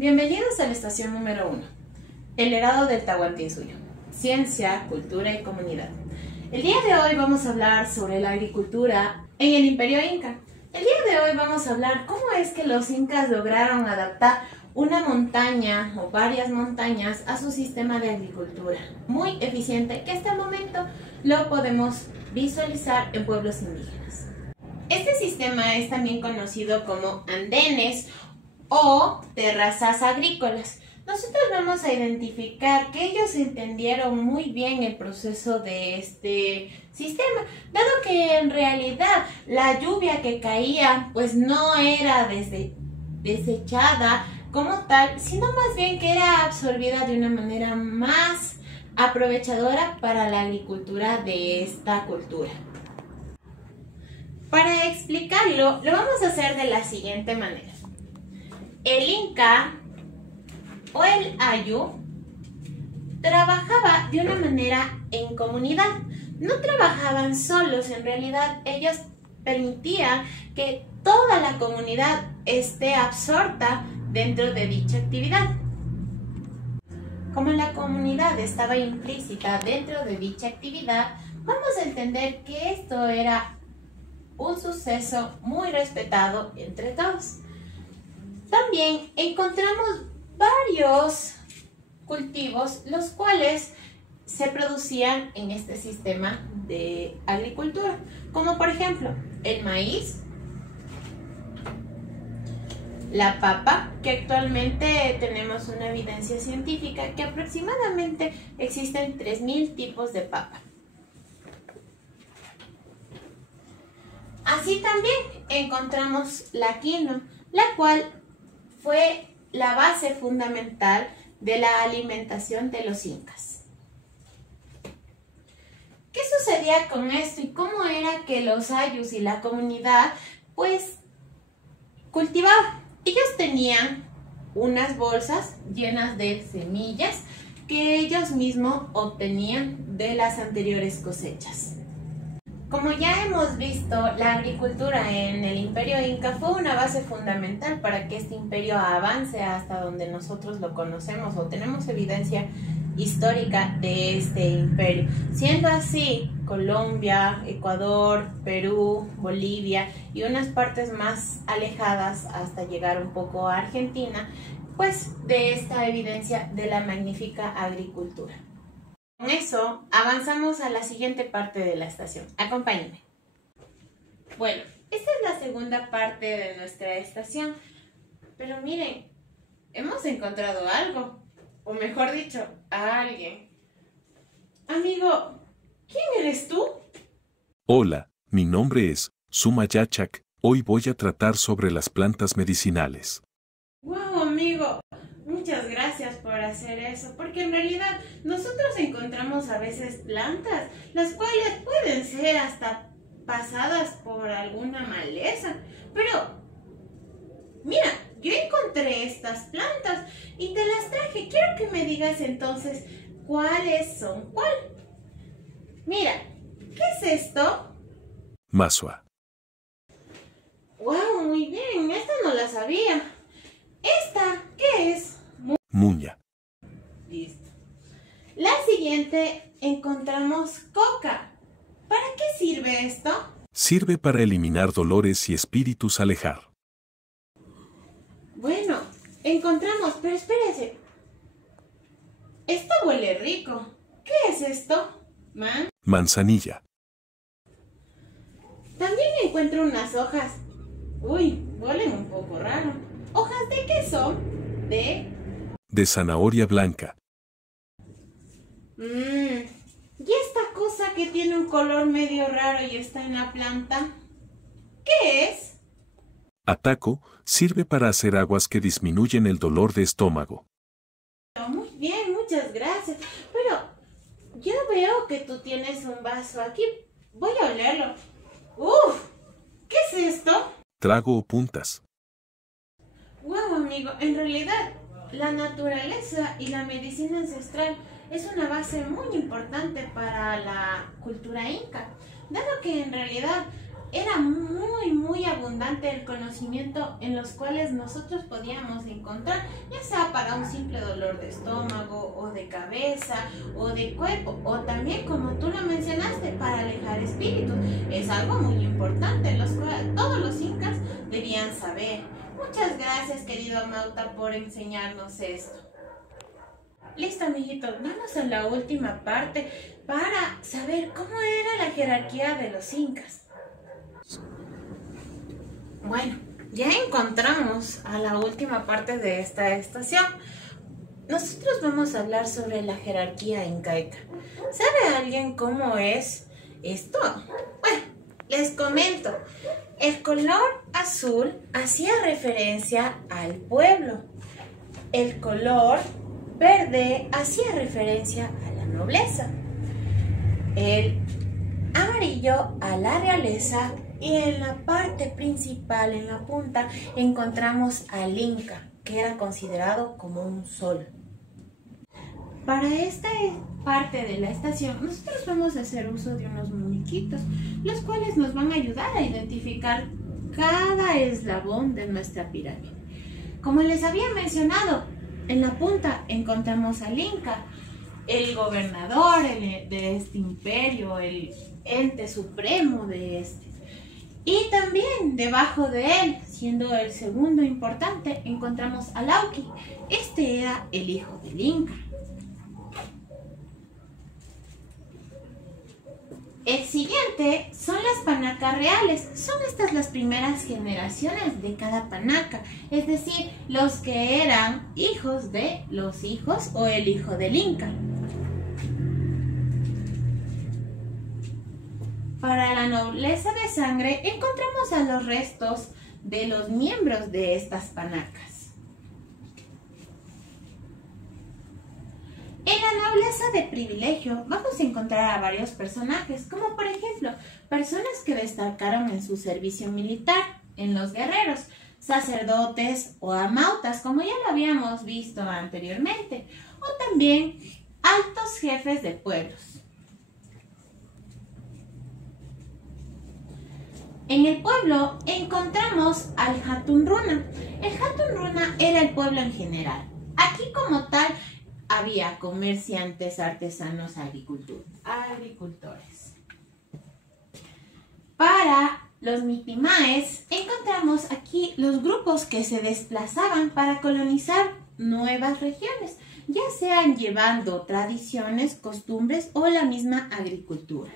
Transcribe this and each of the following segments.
Bienvenidos a la estación número 1, el legado del Tahuantinsuyo, ciencia, cultura y comunidad. El día de hoy vamos a hablar sobre la agricultura en el Imperio Inca. El día de hoy vamos a hablar cómo es que los incas lograron adaptar una montaña o varias montañas a su sistema de agricultura, muy eficiente, que hasta el momento lo podemos visualizar en pueblos indígenas. Este sistema es también conocido como andenes o terrazas agrícolas. Nosotros vamos a identificar que ellos entendieron muy bien el proceso de este sistema, dado que en realidad la lluvia que caía pues no era desechada como tal, sino más bien que era absorbida de una manera más aprovechadora para la agricultura de esta cultura. Para explicarlo, lo vamos a hacer de la siguiente manera. El Inca o el Ayu trabajaba de una manera en comunidad. No trabajaban solos, en realidad ellos permitían que toda la comunidad esté absorta dentro de dicha actividad. Como la comunidad estaba implícita dentro de dicha actividad, vamos a entender que esto era un suceso muy respetado entre todos. También encontramos varios cultivos los cuales se producían en este sistema de agricultura, como por ejemplo el maíz, la papa, que actualmente tenemos una evidencia científica que aproximadamente existen 3000 tipos de papa. Así también encontramos la quinoa, la cual fue la base fundamental de la alimentación de los incas. ¿Qué sucedía con esto y cómo era que los ayus y la comunidad pues cultivaban? Ellos tenían unas bolsas llenas de semillas que ellos mismos obtenían de las anteriores cosechas. Como ya hemos visto, la agricultura en el Imperio Inca fue una base fundamental para que este imperio avance hasta donde nosotros lo conocemos o tenemos evidencia histórica de este imperio. Siendo así, Colombia, Ecuador, Perú, Bolivia y unas partes más alejadas hasta llegar un poco a Argentina, pues de esta evidencia de la magnífica agricultura. Con eso, avanzamos a la siguiente parte de la estación. Acompáñenme. Bueno, esta es la segunda parte de nuestra estación. Pero miren, hemos encontrado algo. O mejor dicho, a alguien. Amigo, ¿quién eres tú? Hola, mi nombre es Suma Yachak. Hoy voy a tratar sobre las plantas medicinales. Wow, amigo. Muchas gracias por hacer eso, porque en realidad nosotros encontramos a veces plantas, las cuales pueden ser hasta pasadas por alguna maleza, pero mira, yo encontré estas plantas y te las traje. Quiero que me digas entonces cuáles son. ¿Cuál? Mira, ¿qué es esto? Masua. Wow, muy bien, esta no la sabía. ¿Esta qué es? Muña. Listo. La siguiente encontramos coca. ¿Para qué sirve esto? Sirve para eliminar dolores y espíritus alejar. Bueno, encontramos, pero espérese. Esto huele rico. ¿Qué es esto? Manzanilla. También encuentro unas hojas. Uy, huelen un poco raro. ¿Hojas de qué son? De zanahoria blanca. ¿Y esta cosa que tiene un color medio raro y está en la planta? ¿Qué es? Ataco, sirve para hacer aguas que disminuyen el dolor de estómago. Muy bien, muchas gracias. Pero yo veo que tú tienes un vaso aquí. Voy a olerlo. ¡Uf! ¿Qué es esto? Trago o puntas. Wow, amigo, en realidad la naturaleza y la medicina ancestral es una base muy importante para la cultura inca, dado que en realidad era muy abundante el conocimiento en los cuales nosotros podíamos encontrar, ya sea para un simple dolor de estómago o de cabeza o de cuerpo, o también, como tú lo mencionaste, para alejar espíritus. Es algo muy importante, los cuales todos los incas debían saber. Muchas gracias, querido Amauta, por enseñarnos esto. Listo, amiguitos, vamos a la última parte para saber cómo era la jerarquía de los incas. Bueno, ya encontramos a la última parte de esta estación. Nosotros vamos a hablar sobre la jerarquía incaica. ¿Sabe alguien cómo es esto? Bueno, les comento. El color azul hacía referencia al pueblo. El color verde hacía referencia a la nobleza. El amarillo a la realeza. Y en la parte principal, en la punta, encontramos al Inca, que era considerado como un sol. Para esta parte de la estación, nosotros vamos a hacer uso de unos muñequitos, los cuales nos van a ayudar a identificar cada eslabón de nuestra pirámide. Como les había mencionado, en la punta encontramos al Inca, el gobernador de este imperio, el ente supremo de este. Y también debajo de él, siendo el segundo importante, encontramos a Lauqui. Este era el hijo del Inca. El siguiente son las panacas reales. Son estas las primeras generaciones de cada panaca, es decir, los que eran hijos de los hijos o el hijo del Inca. Para la nobleza de sangre encontramos a los restos de los miembros de estas panacas. En la nobleza de privilegio vamos a encontrar a varios personajes, como por ejemplo, personas que destacaron en su servicio militar, en los guerreros, sacerdotes o amautas, como ya lo habíamos visto anteriormente, o también altos jefes de pueblos. En el pueblo encontramos al Hatun Runa. El Hatun Runa era el pueblo en general. Aquí como tal había comerciantes, artesanos, agricultores. Para los Mitimaes encontramos aquí los grupos que se desplazaban para colonizar nuevas regiones, ya sean llevando tradiciones, costumbres o la misma agricultura.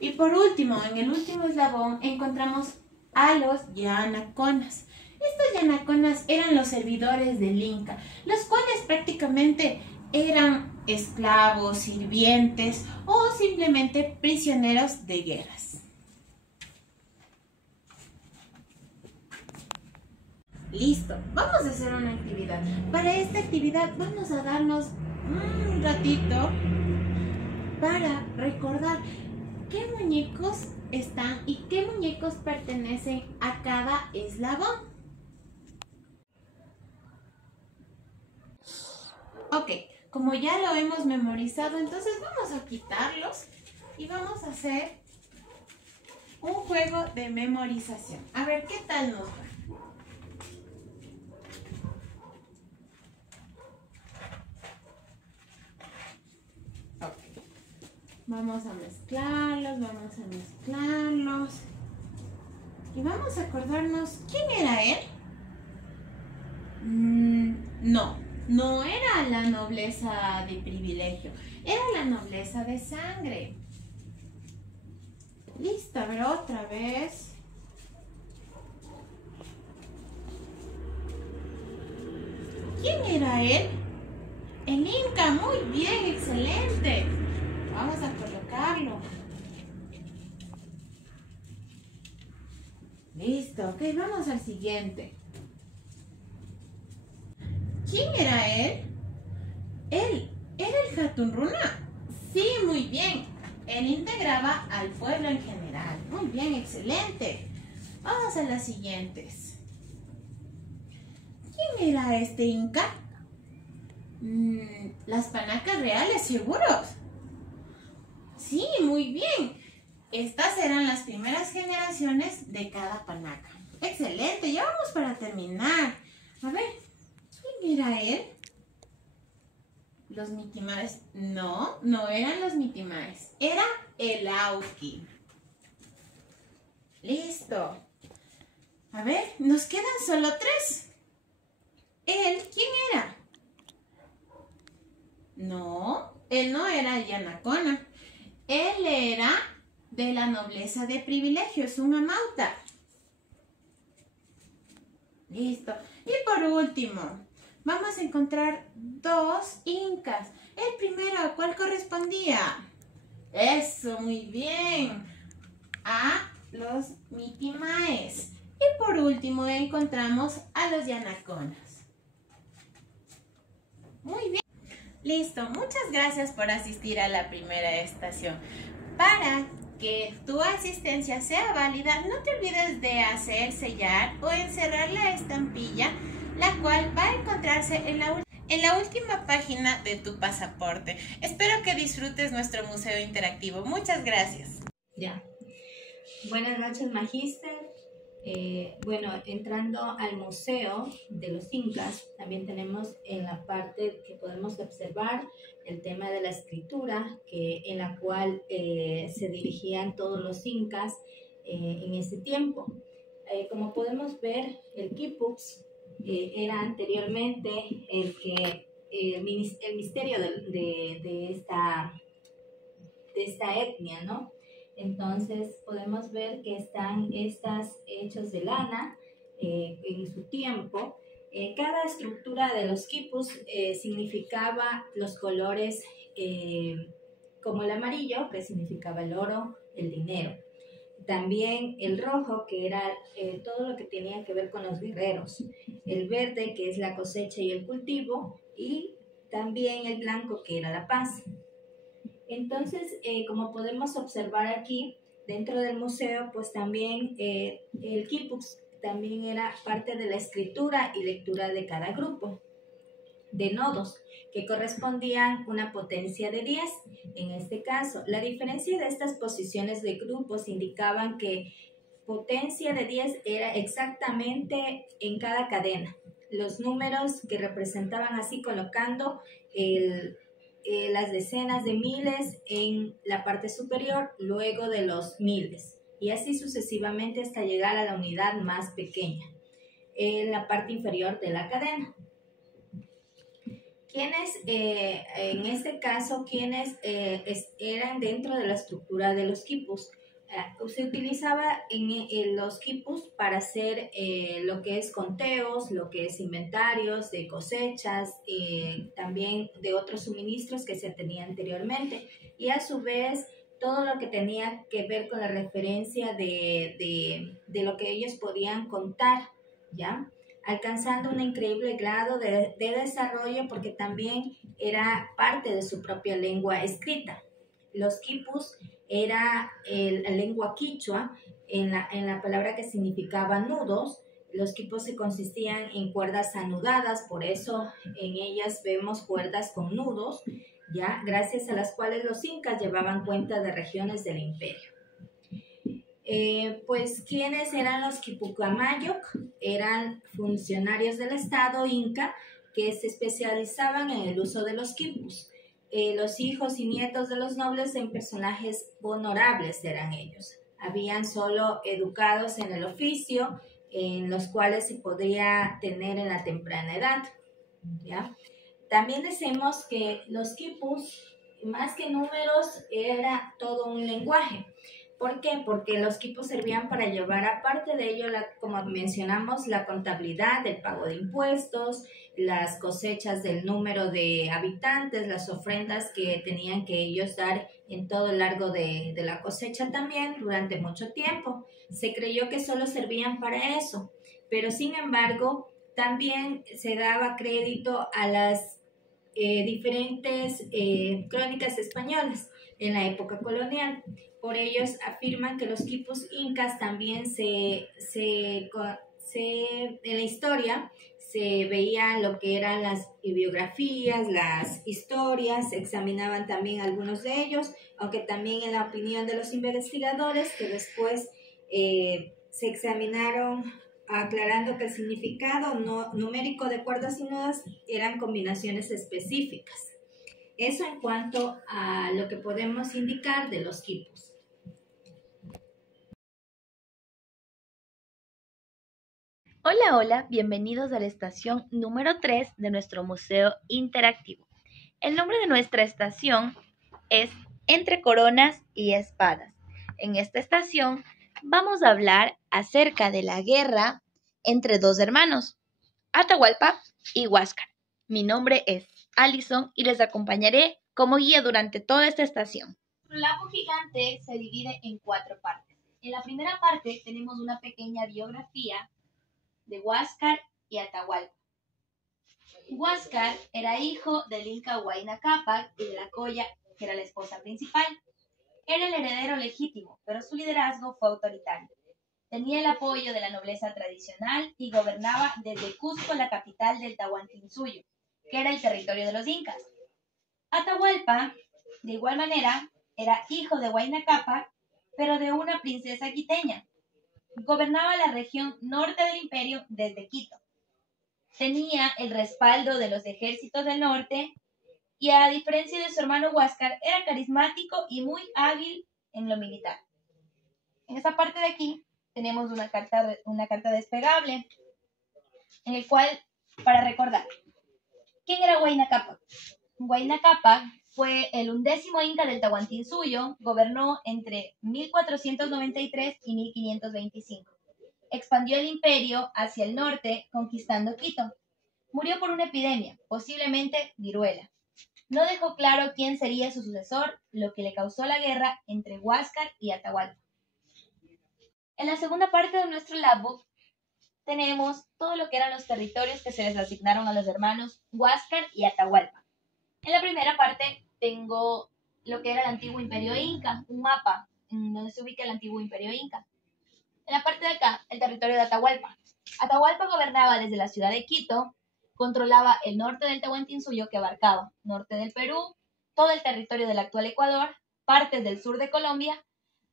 Y por último, en el último eslabón, encontramos a los yanaconas. Estos yanaconas eran los servidores del Inca, los cuales prácticamente eran esclavos, sirvientes o simplemente prisioneros de guerras. Listo, vamos a hacer una actividad. Para esta actividad vamos a darnos un ratito para recordar qué muñecos están y qué muñecos pertenecen a cada eslabón. Ok, como ya lo hemos memorizado, entonces vamos a quitarlos y vamos a hacer un juego de memorización. A ver qué tal nos va. Vamos a mezclarlos, y vamos a acordarnos, ¿quién era él? No era la nobleza de privilegio, era la nobleza de sangre. Listo, a ver otra vez. ¿Quién era él? El Inca, muy bien, excelente. Vamos a colocarlo. Listo, ok, vamos al siguiente. ¿Quién era él? Él era el Hatun Runa. Sí, muy bien. Él integraba al pueblo en general. Muy bien, excelente. Vamos a las siguientes. ¿Quién era este Inca? Las panacas reales, ¿seguros? Sí, muy bien. estas eran las primeras generaciones de cada panaca. Excelente, ya vamos para terminar. A ver, ¿quién era él? ¿Los Mitimaes? No, no eran los Mitimaes. Era el Auqui. Listo. A ver, nos quedan solo 3. ¿Él quién era? No, él no era Yanacona. Él era de la nobleza de privilegios, un amauta. Listo. Y por último, vamos a encontrar 2 incas. El primero, ¿a cuál correspondía? Eso, muy bien. A los Mitimaes. Y por último encontramos a los Yanaconas. Muy bien. Listo, muchas gracias por asistir a la primera estación. Para que tu asistencia sea válida, no te olvides de hacer sellar o encerrar la estampilla, la cual va a encontrarse en la última página de tu pasaporte. Espero que disfrutes nuestro museo interactivo. Muchas gracias. Ya. Buenas noches, Magíster. Bueno, entrando al Museo de los Incas, también tenemos en la parte que podemos observar el tema de la escritura, en la cual se dirigían todos los incas en ese tiempo. Como podemos ver, el quipus era anteriormente el misterio de esta etnia, ¿no? Entonces podemos ver que están estas hechos de lana en su tiempo. Cada estructura de los quipus significaba los colores como el amarillo, que significaba el oro, el dinero. También el rojo, que era todo lo que tenía que ver con los guerreros. El verde, que es la cosecha y el cultivo. Y también el blanco, que era la paz. Entonces, como podemos observar aquí, dentro del museo, pues también el quipus también era parte de la escritura y lectura de cada grupo de nodos, que correspondían una potencia de 10. En este caso, la diferencia de estas posiciones de grupos indicaban que potencia de 10 era exactamente en cada cadena. Los números que representaban así colocando las decenas de miles en la parte superior, luego de los miles, y así sucesivamente hasta llegar a la unidad más pequeña, en la parte inferior de la cadena. En este caso, quienes eran dentro de la estructura de los quipus. Se utilizaba en los quipus para hacer lo que es conteos, lo que es inventarios de cosechas, también de otros suministros que se tenían anteriormente, y a su vez todo lo que tenía que ver con la referencia de lo que ellos podían contar, ¿ya? Alcanzando un increíble grado de desarrollo, porque también era parte de su propia lengua escrita. Los quipus era la lengua quichua, en la palabra que significaba nudos. Los quipus se consistían en cuerdas anudadas, por eso en ellas vemos cuerdas con nudos, ya, gracias a las cuales los incas llevaban cuenta de regiones del imperio. Pues, ¿quiénes eran los Quipucamayoc? Eran funcionarios del Estado inca que se especializaban en el uso de los quipus. Los hijos y nietos de los nobles en personajes honorables eran ellos. Habían solo educados en el oficio, en los cuales se podría tener en la temprana edad, ¿ya? También decimos que los quipus, más que números, era todo un lenguaje. ¿Por qué? Porque los quipus servían para llevar, aparte de ello, como mencionamos, la contabilidad, el pago de impuestos, las cosechas del número de habitantes, las ofrendas que tenían que ellos dar en todo el largo de la cosecha también durante mucho tiempo. Se creyó que solo servían para eso, pero sin embargo también se daba crédito a las diferentes crónicas españolas en la época colonial. Por ellos afirman que los quipus incas también se en la historia se veían lo que eran las biografías, las historias, se examinaban también algunos de ellos, aunque también en la opinión de los investigadores que después se examinaron aclarando que el significado numérico de cuerdas y nudos eran combinaciones específicas. Eso en cuanto a lo que podemos indicar de los quipus. Hola, hola, bienvenidos a la estación número 3 de nuestro museo interactivo. El nombre de nuestra estación es Entre Coronas y Espadas. En esta estación vamos a hablar acerca de la guerra entre dos hermanos, Atahualpa y Huáscar. Mi nombre es Alison y les acompañaré como guía durante toda esta estación. El lago gigante se divide en 4 partes. En la primera parte tenemos una pequeña biografía de Huáscar y Atahualpa. Huáscar era hijo del inca Huayna Cápac y de la Colla, que era la esposa principal. Era el heredero legítimo, pero su liderazgo fue autoritario. Tenía el apoyo de la nobleza tradicional y gobernaba desde Cusco, la capital del Tahuantinsuyo, que era el territorio de los incas. Atahualpa, de igual manera, era hijo de Huayna Cápac, pero de una princesa quiteña. Gobernaba la región norte del imperio desde Quito. Tenía el respaldo de los ejércitos del norte y, a diferencia de su hermano Huáscar, era carismático y muy hábil en lo militar. En esta parte de aquí tenemos una carta desplegable en el cual, para recordar, ¿quién era Huayna Cápac? Huayna Cápac fue el 11º inca del Tahuantinsuyo, gobernó entre 1493 y 1525. Expandió el imperio hacia el norte, conquistando Quito. Murió por una epidemia, posiblemente viruela. No dejó claro quién sería su sucesor, lo que le causó la guerra entre Huáscar y Atahualpa. En la segunda parte de nuestro labbook tenemos todo lo que eran los territorios que se les asignaron a los hermanos Huáscar y Atahualpa. En la primera parte tengo lo que era el antiguo imperio inca, un mapa en donde se ubica el antiguo imperio inca. En la parte de acá, el territorio de Atahualpa. Atahualpa gobernaba desde la ciudad de Quito, controlaba el norte del Tahuantinsuyo, que abarcaba norte del Perú, todo el territorio del actual Ecuador, partes del sur de Colombia.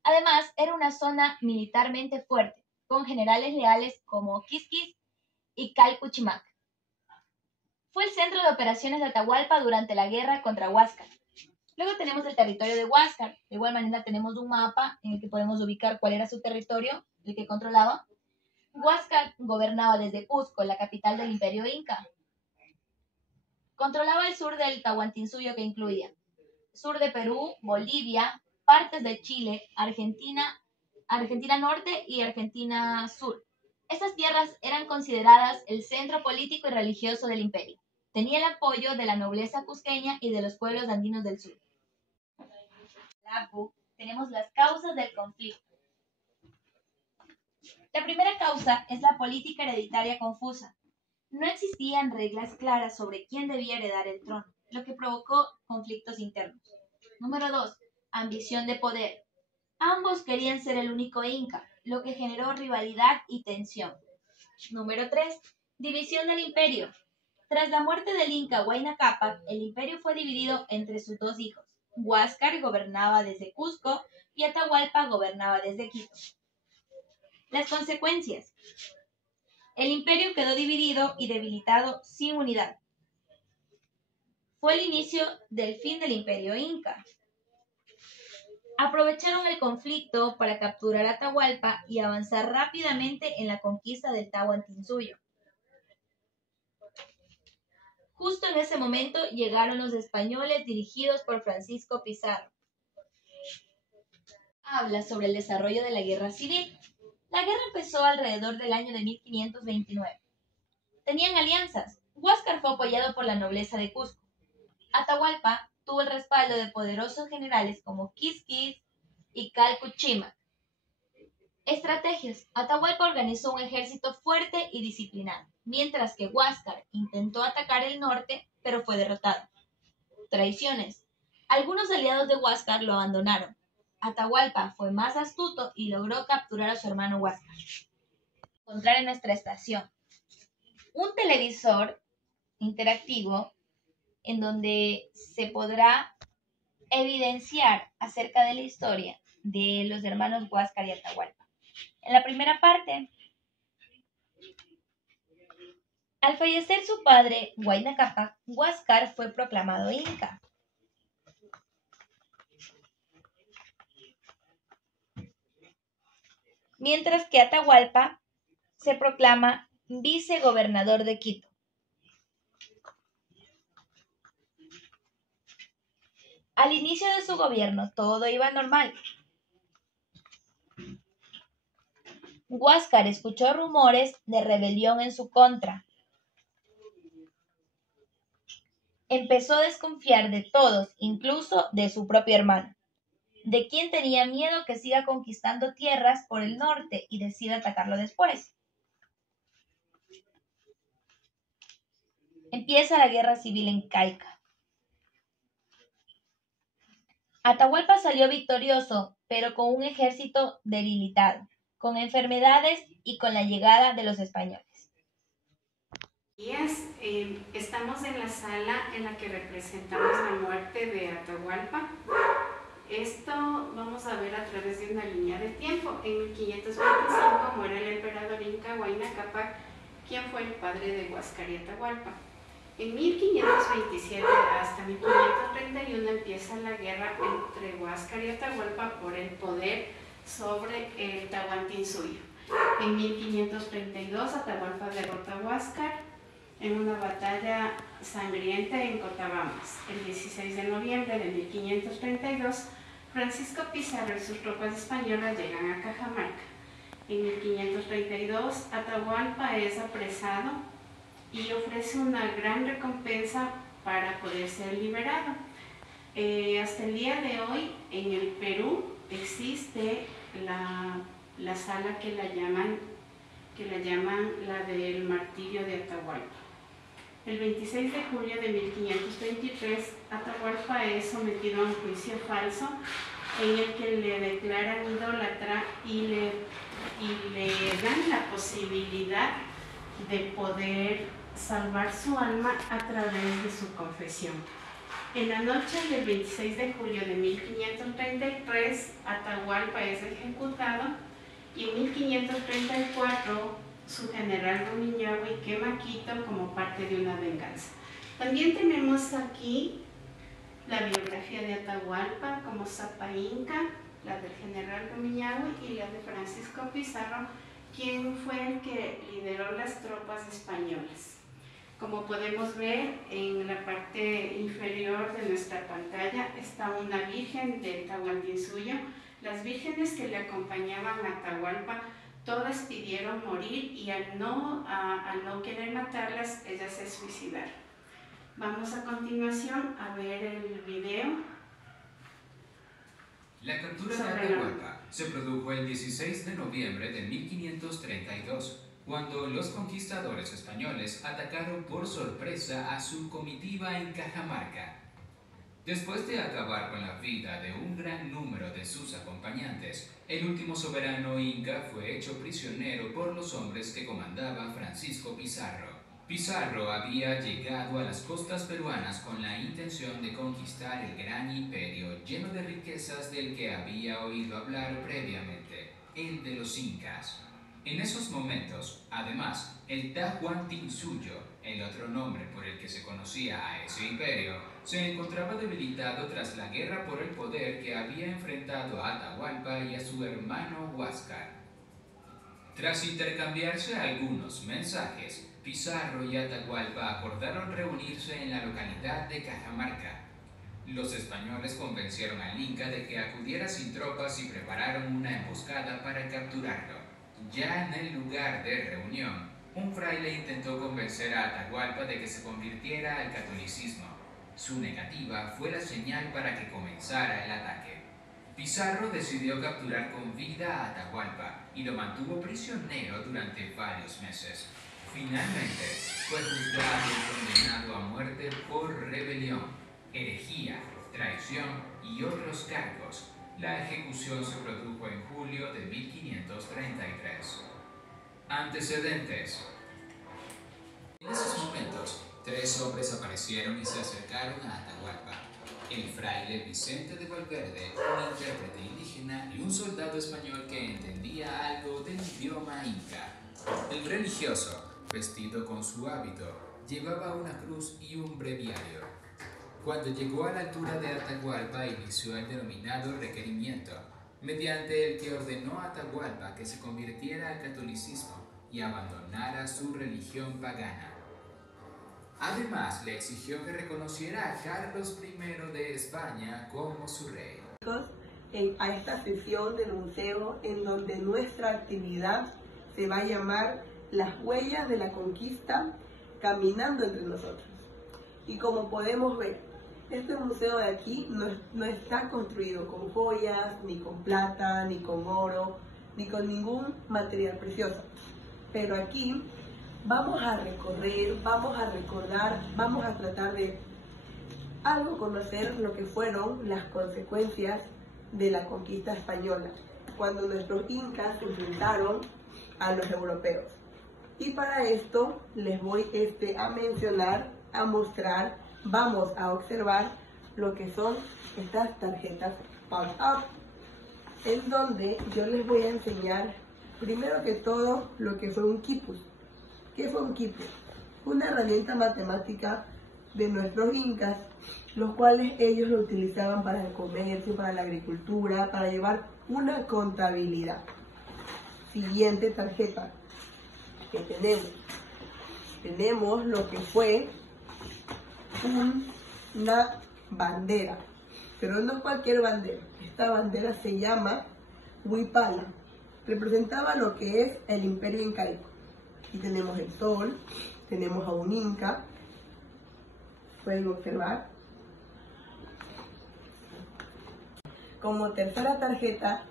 Además, era una zona militarmente fuerte, con generales leales como Quisquis y Calpuchimac. Fue el centro de operaciones de Atahualpa durante la guerra contra Huáscar. Luego tenemos el territorio de Huáscar. De igual manera tenemos un mapa en el que podemos ubicar cuál era su territorio, el que controlaba. Huáscar gobernaba desde Cusco, la capital del imperio inca. Controlaba el sur del Tahuantinsuyo, que incluía sur de Perú, Bolivia, partes de Chile, Argentina Norte y Argentina Sur. Estas tierras eran consideradas el centro político y religioso del imperio. Tenía el apoyo de la nobleza cusqueña y de los pueblos andinos del sur. Tenemos las causas del conflicto. La primera causa es la política hereditaria confusa. No existían reglas claras sobre quién debía heredar el trono, lo que provocó conflictos internos. Número 2. Ambición de poder. Ambos querían ser el único inca, lo que generó rivalidad y tensión. Número 3. División del imperio. Tras la muerte del inca Huayna Cápac, el imperio fue dividido entre sus 2 hijos. Huáscar gobernaba desde Cusco y Atahualpa gobernaba desde Quito. Las consecuencias. El imperio quedó dividido y debilitado sin unidad. Fue el inicio del fin del imperio inca. Aprovecharon el conflicto para capturar a Atahualpa y avanzar rápidamente en la conquista del Tahuantinsuyo. Justo en ese momento llegaron los españoles dirigidos por Francisco Pizarro. Habla sobre el desarrollo de la guerra civil. La guerra empezó alrededor del año de 1529. Tenían alianzas. Huáscar fue apoyado por la nobleza de Cusco. Atahualpa tuvo el respaldo de poderosos generales como Quisquis y Calpuchimac. Estrategias. Atahualpa organizó un ejército fuerte y disciplinado, mientras que Huáscar intentó atacar el norte, pero fue derrotado. Traiciones. Algunos aliados de Huáscar lo abandonaron. Atahualpa fue más astuto y logró capturar a su hermano Huáscar. encontrar en nuestra estación un televisor interactivo en donde se podrá evidenciar acerca de la historia de los hermanos Huáscar y Atahualpa. En la primera parte, al fallecer su padre, Huayna Cápac, Huáscar fue proclamado inca. Mientras que Atahualpa se proclama vicegobernador de Quito. Al inicio de su gobierno todo iba normal. Huáscar escuchó rumores de rebelión en su contra. Empezó a desconfiar de todos, incluso de su propio hermano, de quien tenía miedo que siga conquistando tierras por el norte y decida atacarlo después. Empieza la guerra civil en Caica. Atahualpa salió victorioso, pero con un ejército debilitado, con enfermedades y con la llegada de los españoles. Estamos en la sala en la que representamos la muerte de Atahualpa. Esto vamos a ver a través de una línea de tiempo. En 1525 muere el emperador inca Huayna Cápac, quien fue el padre de Huáscar y Atahualpa. En 1527 hasta 1531 empieza la guerra entre Huáscar y Atahualpa por el poder sobre el Tahuantinsuyo. En 1532 Atahualpa derrota a Huáscar en una batalla sangrienta en Cotabambas. El 16 de noviembre de 1532, Francisco Pizarro y sus tropas españolas llegan a Cajamarca. En 1532, Atahualpa es apresado y ofrece una gran recompensa para poder ser liberado. Hasta el día de hoy, en el Perú, existe la sala que la llaman la del martirio de Atahualpa. El 26 de julio de 1523, Atahualpa es sometido a un juicio falso en el que le declaran idólatra y le dan la posibilidad de poder salvar su alma a través de su confesión. En la noche del 26 de julio de 1533, Atahualpa es ejecutado y en 1534 su general Rumiñahui quema Quito como parte de una venganza. También tenemos aquí la biografía de Atahualpa como Zapa Inca, la del general Rumiñahui y la de Francisco Pizarro, quien fue el que lideró las tropas españolas. Como podemos ver, en la parte inferior de nuestra pantalla está una virgen del Tahuantinsuyo. Las vírgenes que le acompañaban a Atahualpa, todas pidieron morir y al no querer matarlas, ellas se suicidaron. Vamos a continuación a ver el video. La captura de Atahualpa se produjo el 16 de noviembre de 1532, cuando los conquistadores españoles atacaron por sorpresa a su comitiva en Cajamarca. Después de acabar con la vida de un gran número de sus acompañantes, el último soberano inca fue hecho prisionero por los hombres que comandaba Francisco Pizarro. Pizarro había llegado a las costas peruanas con la intención de conquistar el gran imperio lleno de riquezas del que había oído hablar previamente, el de los incas. En esos momentos, además, el Tahuantinsuyo, el otro nombre por el que se conocía a ese imperio, se encontraba debilitado tras la guerra por el poder que había enfrentado a Atahualpa y a su hermano Huáscar. Tras intercambiarse algunos mensajes, Pizarro y Atahualpa acordaron reunirse en la localidad de Cajamarca. Los españoles convencieron al Inca de que acudiera sin tropas y prepararon una emboscada para capturarlo. Ya en el lugar de reunión, un fraile intentó convencer a Atahualpa de que se convirtiera al catolicismo. Su negativa fue la señal para que comenzara el ataque. Pizarro decidió capturar con vida a Atahualpa y lo mantuvo prisionero durante varios meses. Finalmente, fue juzgado y condenado a muerte por rebelión, herejía, traición y otros cargos. La ejecución se produjo en julio de 1533. Antecedentes. En esos momentos, 3 hombres aparecieron y se acercaron a Atahualpa: el fraile Vicente de Valverde, un intérprete indígena, y un soldado español que entendía algo del idioma inca. El religioso, vestido con su hábito, llevaba una cruz y un breviario. Cuando llegó a la altura de Atahualpa, inició el denominado requerimiento, mediante el que ordenó a Atahualpa que se convirtiera al catolicismo y abandonara su religión pagana. Además, le exigió que reconociera a Carlos I de España como su rey. A esta sesión del museo, en donde nuestra actividad se va a llamar Las huellas de la conquista, caminando entre nosotros. Y como podemos ver, este museo de aquí no está construido con joyas, ni con plata, ni con oro, ni con ningún material precioso. Pero aquí vamos a recorrer, vamos a recordar, vamos a tratar de conocer lo que fueron las consecuencias de la conquista española, cuando nuestros incas se enfrentaron a los europeos. Y para esto les voy a mencionar, a mostrar, vamos a observar lo que son estas tarjetas pop-up, en donde yo les voy a enseñar primero que todo lo que fue un quipus. ¿Qué fue un quipus? Una herramienta matemática de nuestros incas, los cuales ellos lo utilizaban para el comercio, para la agricultura, para llevar una contabilidad. Siguiente tarjeta que tenemos lo que fue una bandera, pero no cualquier bandera. Esta bandera se llama huipala, representaba lo que es el imperio incaico. Aquí tenemos el sol, tenemos a un inca, pueden observar. Como tercera tarjeta,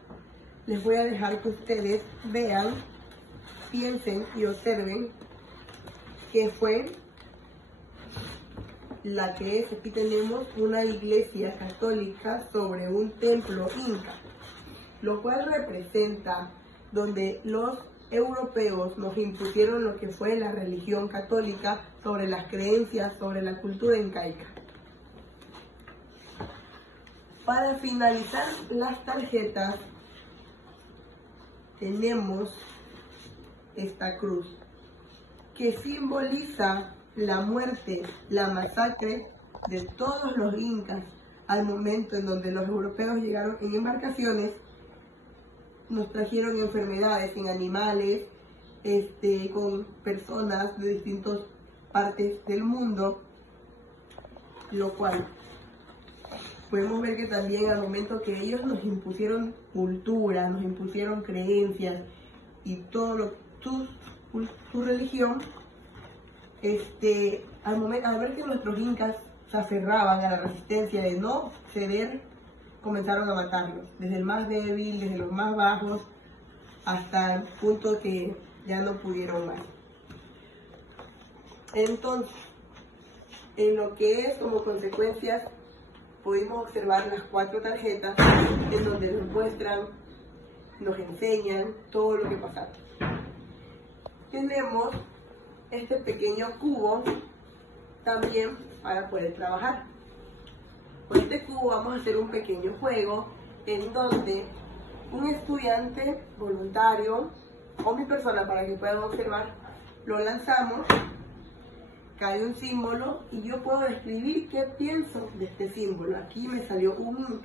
les voy a dejar que ustedes vean, piensen y observen que fue la que es. Aquí tenemos una iglesia católica sobre un templo inca, lo cual representa donde los europeos nos impusieron lo que fue la religión católica sobre las creencias, sobre la cultura incaica. Para finalizar las tarjetas, tenemos esta cruz, que simboliza la muerte, la masacre de todos los incas al momento en donde los europeos llegaron en embarcaciones, nos trajeron enfermedades en animales, con personas de distintas partes del mundo, lo cual podemos ver que también al momento que ellos nos impusieron cultura, nos impusieron creencias y todo su religión, al ver que nuestros incas se aferraban a la resistencia de no ceder, comenzaron a matarlos, desde el más débil, desde los más bajos, hasta el punto que ya no pudieron más. Entonces, en lo que es como consecuencias, pudimos observar las 4 tarjetas en donde nos muestran, nos enseñan todo lo que pasaron. Tenemos este pequeño cubo también para poder trabajar. Con este cubo vamos a hacer un pequeño juego en donde un estudiante voluntario o mi persona, para que puedan observar, lo lanzamos, cae un símbolo y yo puedo describir qué pienso de este símbolo. Aquí me salió un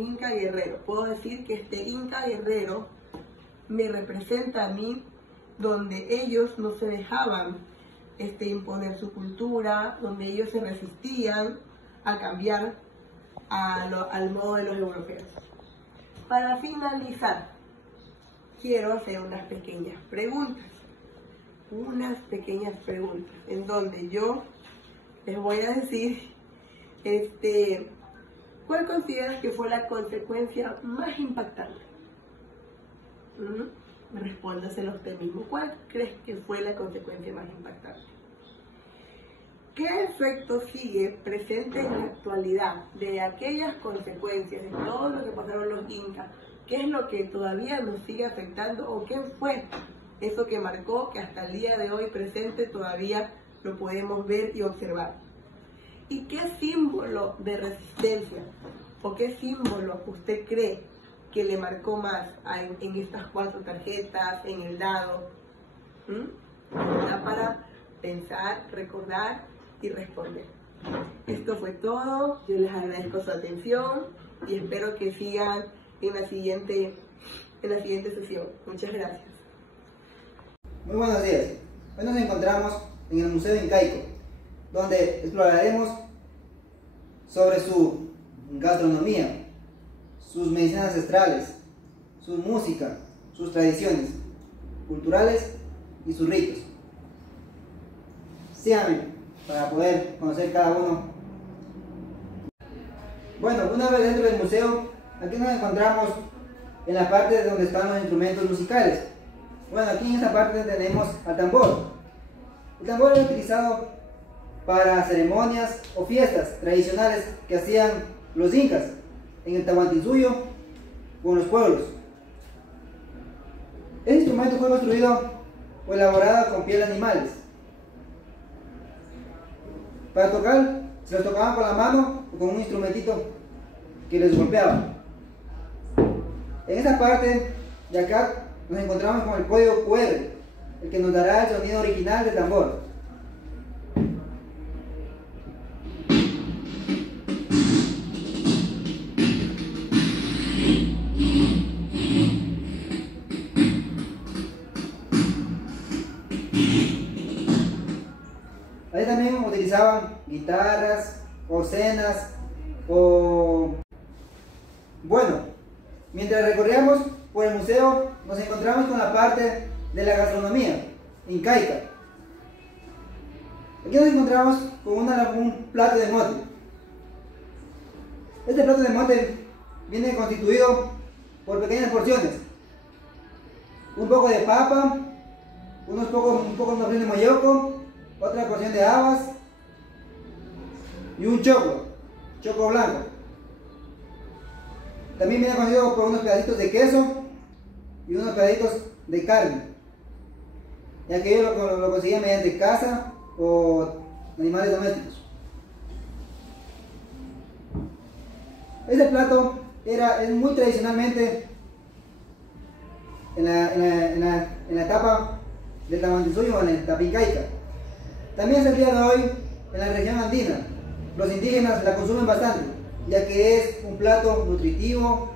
inca guerrero. Puedo decir que este inca guerrero me representa a mí, donde ellos no se dejaban imponer su cultura, donde ellos se resistían a cambiar al modo de los europeos. Para finalizar, quiero hacer unas pequeñas preguntas, en donde yo les voy a decir, ¿cuál consideras que fue la consecuencia más impactante? Respóndaselo usted mismo. ¿Cuál crees que fue la consecuencia más impactante? ¿Qué efecto sigue presente en la actualidad de aquellas consecuencias, de todo lo que pasaron los incas? ¿Qué es lo que todavía nos sigue afectando o qué fue eso que marcó, que hasta el día de hoy presente todavía lo podemos ver y observar. ¿Y qué símbolo de resistencia o qué símbolo usted cree que le marcó más en estas 4 tarjetas, en el dado? Da para pensar, recordar y responder. Esto fue todo. Yo les agradezco su atención y espero que sigan en la siguiente sesión. Muchas gracias. Muy buenos días. Hoy nos encontramos en el Museo Incaico, donde exploraremos sobre su gastronomía, sus medicinas ancestrales, su música, sus tradiciones culturales y sus ritos. Síganme para poder conocer cada uno. Bueno, una vez dentro del museo, aquí nos encontramos en la parte donde están los instrumentos musicales. Bueno, aquí en esta parte tenemos al tambor. El tambor era utilizado para ceremonias o fiestas tradicionales que hacían los incas en el Tahuantinsuyo con los pueblos. Este instrumento fue construido o elaborado con piel de animales. Para tocar, se los tocaban con la mano o con un instrumentito que les golpeaba. En esta parte de acá nos encontramos con el código QR, el que nos dará el sonido original del tambor. Ahí también utilizaban guitarras, bocenas o... Bueno, mientras recorríamos por el museo nos encontramos con la parte de la gastronomía incaica. Aquí nos encontramos con un plato de mote. Este plato de mote viene constituido por pequeñas porciones. Un poco de papa, un poco de moyoco, otra porción de habas y un choclo blanco. También viene constituido por unos pedacitos de queso y unos pedacitos de carne, ya que ellos lo conseguían mediante caza o animales domésticos. Este plato es muy tradicionalmente en la etapa del Tahuantinsuyo o en la etapa incaica. También hasta el día de hoy en la región andina los indígenas la consumen bastante, ya que es un plato nutritivo.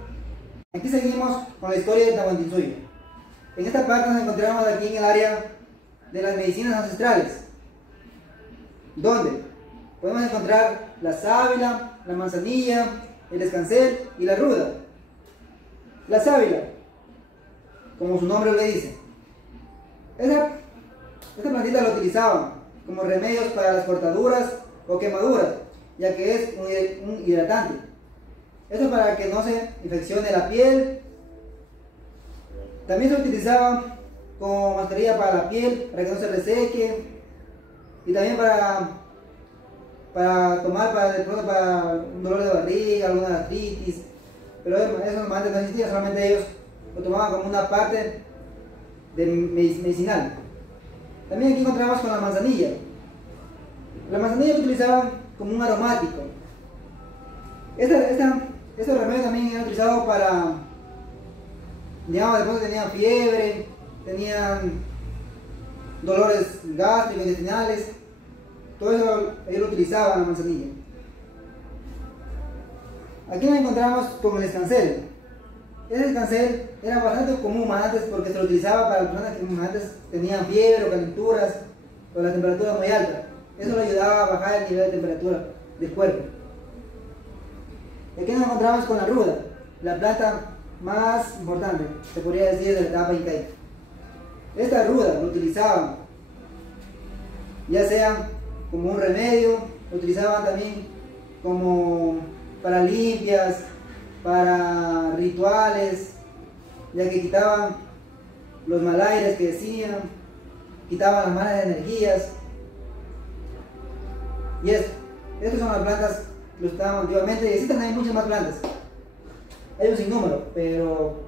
Aquí seguimos con la historia del Tahuantinsuyo. En esta parte nos encontramos aquí en el área de las medicinas ancestrales, donde podemos encontrar la sábila, la manzanilla, el escancel y la ruda. La sábila, como su nombre le dice, esta plantita la utilizaban como remedios para las cortaduras o quemaduras, ya que es un hidratante. Esto para que no se infeccione la piel. También se utilizaba como mascarilla para la piel, para que no se reseque, y también para tomar para un dolor de barriga, alguna artritis. Pero eso normalmente no existía, solamente ellos lo tomaban como una parte medicinal. También aquí encontramos con la manzanilla. La manzanilla se utilizaba como un aromático. Estos remedios también eran utilizados para, digamos, después tenían fiebre, tenían dolores gástricos, intestinales. Todo eso ellos lo utilizaban, la manzanilla. Aquí nos encontramos con el escancel. Ese escancel era bastante común antes porque se lo utilizaba para las personas que antes tenían fiebre o calenturas o la temperatura muy alta. Eso le ayudaba a bajar el nivel de temperatura del cuerpo. Aquí nos encontramos con la ruda, la planta más importante, se podría decir, de la etapa incaica. Esta ruda lo utilizaban ya sea como un remedio, lo utilizaban también como para limpias, para rituales, ya que quitaban los malaires que decían, quitaban las malas energías. Y estas son las plantas que usaban antiguamente, y existen también muchas más plantas. Hay un sinnúmero, pero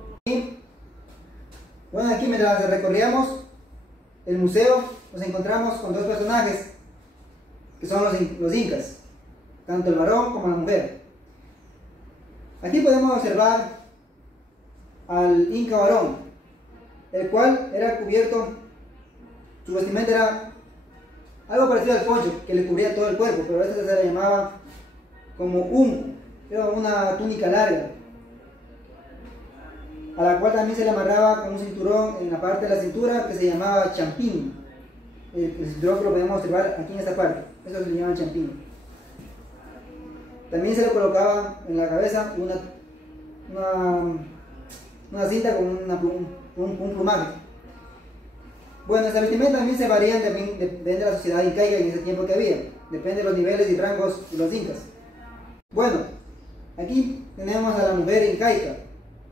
bueno, aquí mientras recorríamos el museo nos encontramos con dos personajes que son los incas, tanto el varón como la mujer. Aquí podemos observar al inca varón, el cual era cubierto, su vestimenta era algo parecido al poncho, que le cubría todo el cuerpo, pero esta se le llamaba como era una túnica larga, a la cual también se le amarraba con un cinturón en la parte de la cintura que se llamaba champín. El cinturón que lo podemos observar aquí en esta parte, eso se le llama champín. También se le colocaba en la cabeza una cinta con un plumaje. Bueno, esta vestimenta también se varían, depende de la sociedad incaica en ese tiempo que había, depende de los niveles y rangos de los incas. Bueno, aquí tenemos a la mujer incaica,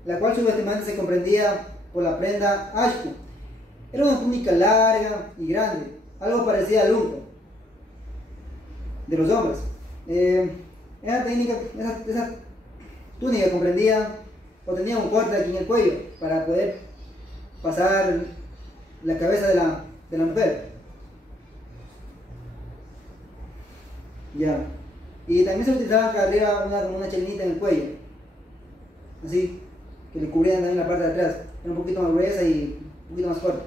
la cual su vestimenta se comprendía por la prenda ashku. Era una túnica larga y grande, algo parecida al lungo de los hombres. Esa túnica comprendía o tenía un corte aquí en el cuello para poder pasar la cabeza de la mujer. Ya. Y también se utilizaba acá arriba una chelinita en el cuello, así, que le cubrían también la parte de atrás. Era un poquito más gruesa y un poquito más corta.